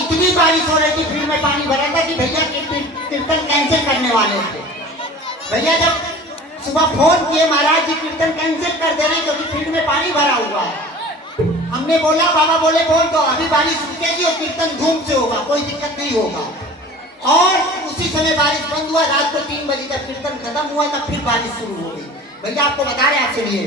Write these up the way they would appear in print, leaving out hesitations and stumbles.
इतनी बारिश हो रही थी, फील्ड में पानी भरा था कि भैया कीर्तन कैंसिल करने वाले थे। भैया जब सुबह फोन किए, महाराज जी कीर्तन कैंसिल कर दे रहे क्योंकि फील्ड में पानी भरा हुआ है। हमने बोला, बाबा बोले बोल दो, अभी बारिश रुकेगी और कीर्तन धूम से होगा, कोई दिक्कत नहीं होगा। और उसी समय बारिश बंद हुआ। रात को 3 बजे जब कीर्तन खत्म हुआ तब फिर बारिश शुरू हो गई। भैया आपको बता रहे हैं, आप सुनिए।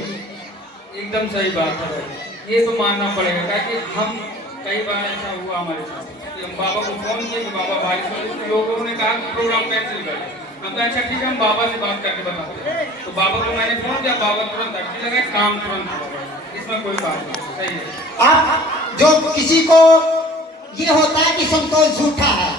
एकदम सही बात है, ये तो मानना पड़ेगा। ताकि हम कई बार ऐसा हुआ हमारे साथ कि हम बाबा को फोन किए कि बाबा बारिश हो रही, लोगों ने कहा कि प्रोग्राम कैंसिल कर दो। हम कहा अच्छा ठीक है, हम बाबा से बात करके बताते हैं। तो बाबा को मैंने फोन किया, बाबा तुरंत अच्छी लगा, काम तुरंत हुआ, इसमें कोई बात नहीं, सही है। अब जो किसी को ये होता है कि संतोष झूठा है,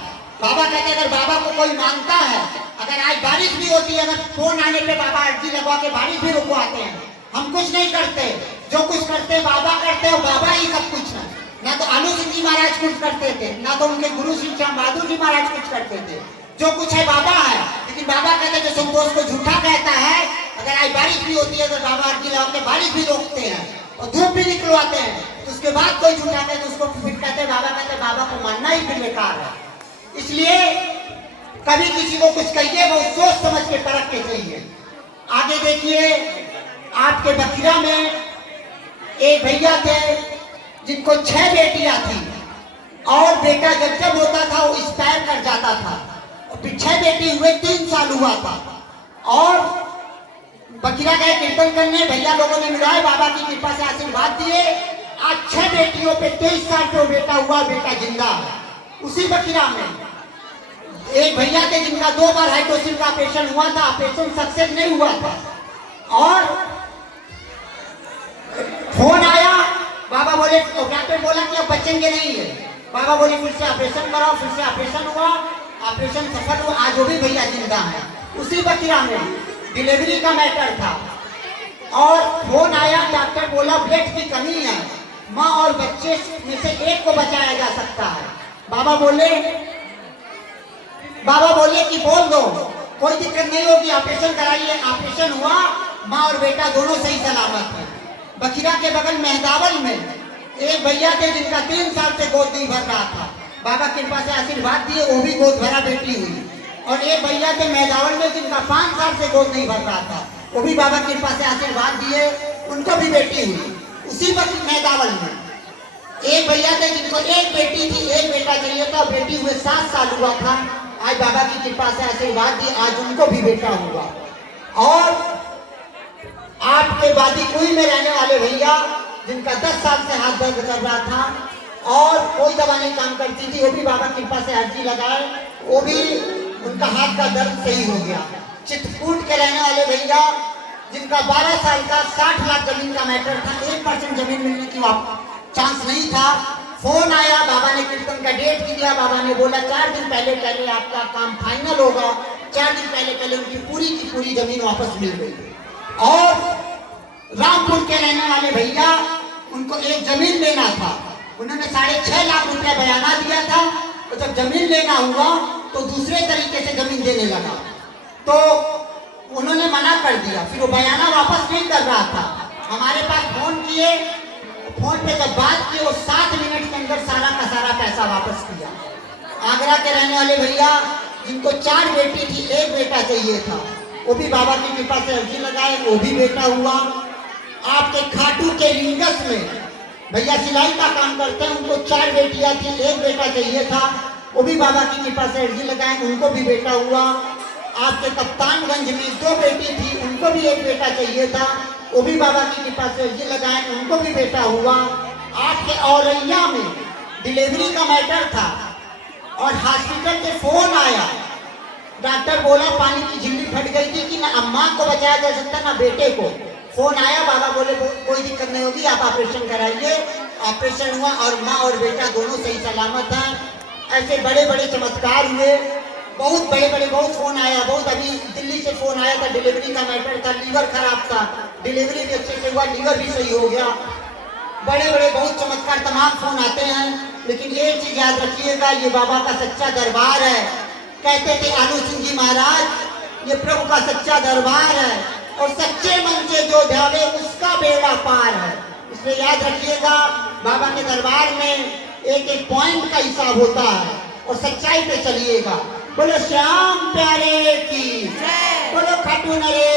बाबा कहते हैं अगर बाबा को कोई मानता है, अगर आज बारिश भी होती है, अगर फोन आने पे बाबा अर्जी लगवा के बारिश भी रुकवाते हैं। हम कुछ नहीं करते, जो कुछ करते बाबा करते हो, बाबा ही सब कुछ है। ना तो आलू सिंह जी महाराज कुछ करते थे, ना तो उनके गुरु श्री श्याम बहादुर जी महाराज कुछ करते थे। जो कुछ है बाबा है। लेकिन बाबा कहते हैं जो संतोष को झूठा कहता है, अगर आज बारिश भी होती है तो बाबा अर्जी लगा के बारिश भी रोकते हैं और धूप भी निकलवाते हैं। तो उसके बाद कोई झूठा कहे तो उसको फिर कहते हैं, बाबा कहते हैं बाबा को मानना ही फिर बेकार है। इसलिए कभी किसी को कुछ कहिए वो सोच समझ के परख के चाहिए। आगे देखिए, आपके बखिरा में एक भैया थे जिनको 6 बेटियां थी और बेटा जब जब होता था वो एक्सपायर कर जाता था। और फिर 6 बेटी हुए, 3 साल हुआ था और बखिरा गए कीर्तन करने। भैया लोगों ने मिलाए, बाबा की कृपा से आशीर्वाद दिए। आज 6 बेटियों पे 23 साल पे बेटा हुआ, बेटा जिंदा है। उसी बखिरा में एक भैया थे जिनका 2 बार हाइड्रोसिल का ऑपरेशन हुआ था, ऑपरेशन सक्सेस नहीं हुआ था और फोन आया, बाबा बोले, डॉक्टर बोला कि अब बचेंगे नहीं है। बाबा बोले फिर से ऑपरेशन कराओ, फिर से ऑपरेशन हुआ, ऑपरेशन सफल हुआ, आज वो भी भैया जिंदा है। उसी बखिरा में डिलीवरी का मैटर था और फोन आया, डॉक्टर बोला ब्लड की कमी है, माँ और बच्चे में से एक को बचाया जा सकता है। बाबा बोले कि बोल दो, कोई दिक्कत नहीं होगी, ऑपरेशन कराइए। ऑपरेशन हुआ, माँ और बेटा दोनों सही सलामत है। बखिरा के बगल मेहदावल में एक भैया थे जिनका 3 साल से गोद नहीं भर रहा था, बाबा कृपा से आशीर्वाद दिए, वो भी गोद भरा बेटी हुई। और एक भैया थे मेहदावल में जिनका 5 साल से गोद नहीं भर रहा था, वो भी बाबा कृपा से आशीर्वाद दिए, उनको भी बेटी हुई। उसी वक्त मेहदावल में एक भैया थे जिनको एक बेटी थी, एक बेटा चाहिए था, बेटी हुए 7 साल हुआ था। आज बाबा की कृपा से आशीर्वाद दी, आज उनको भी बेटा हुआ। और आपके बादीकुई में रहने वाले भैया जिनका 10 साल से हाथ दर्द कर रहा था और कोई दवा नहीं काम करती थी, वो भी बाबा की कृपा से अर्जी लगाए, वो भी उनका हाथ का दर्द सही हो गया। चित्रकूट के रहने वाले भैया जिनका 12 साल का 60 लाख जमीन का मैटर था, 1% जमीन मिलने की चांस नहीं था। फोन आया, बाबा ने कीर्तन का डेट दिया, बाबा ने बोला 4 दिन पहले आपका काम फाइनल होगा। 4 दिन पहले उनकी पूरी की पूरी जमीन वापस मिल गई। और रामपुर के रहने वाले भैया, उनको एक जमीन लेना था, उन्होंने 6.5 लाख रुपया बयाना दिया था। तो जब जमीन लेना हुआ तो दूसरे तरीके से जमीन देने लगा, तो उन्होंने मना कर दिया। फिर वो बयाना वापस नहीं कर रहा था, हमारे पास फोन किए, फोन पे जब बात की वो 7 मिनट के अंदर सारा का सारा पैसा वापस किया। आगरा के रहने वाले भैया जिनको 4 बेटी थी, 1 बेटा चाहिए था, वो भी बाबा की कृपा से अर्जी लगाए, वो भी बेटा हुआ। आपके खाटू के लिंगस में भैया सिलाई का काम करते हैं, उनको 4 बेटियां थी, 1 बेटा चाहिए था, वो भी बाबा की कृपा से अर्जी लगाए, उनको भी बेटा हुआ। आपके कप्तानगंज में 2 बेटी थी, उनको भी 1 बेटा चाहिए था, वो भी बाबा की कृपा से अर्जी लगाए, उनको भी बेटा हुआ। आपके औरैया में डिलीवरी का मैटर था और हॉस्पिटल से फोन आया, डॉक्टर बोला पानी की झिल्ली फट गई थी कि ना अम्मा को बचाया जा सकता ना बेटे को। फोन आया, बाबा बोले कोई दिक्कत नहीं होगी, आप ऑपरेशन कराइए। ऑपरेशन हुआ और माँ और बेटा दोनों सही सलामत हैं। ऐसे बड़े बड़े चमत्कार हुए, बहुत बड़े बहुत फोन आया। बहुत अभी दिल्ली से फोन आया था, डिलीवरी का मैटर था, लीवर खराब था, डिलीवरी भी अच्छे से हुआ, लीवर भी सही हो गया। बड़े बहुत चमत्कार तमाम फोन आते हैं। लेकिन एक चीज याद रखिएगा, ये बाबा का सच्चा दरबार है। कहते थे आलू सिंह जी महाराज, ये प्रभु का सच्चा दरबार है और सच्चे मन से जो ध्यावे उसका बेड़ा पार है। इसलिए याद रखिएगा, बाबा के दरबार में एक एक पॉइंट का हिसाब होता है और सच्चाई पे चलिएगा। बोलो श्याम प्यारे की, बोलो खाटू नरे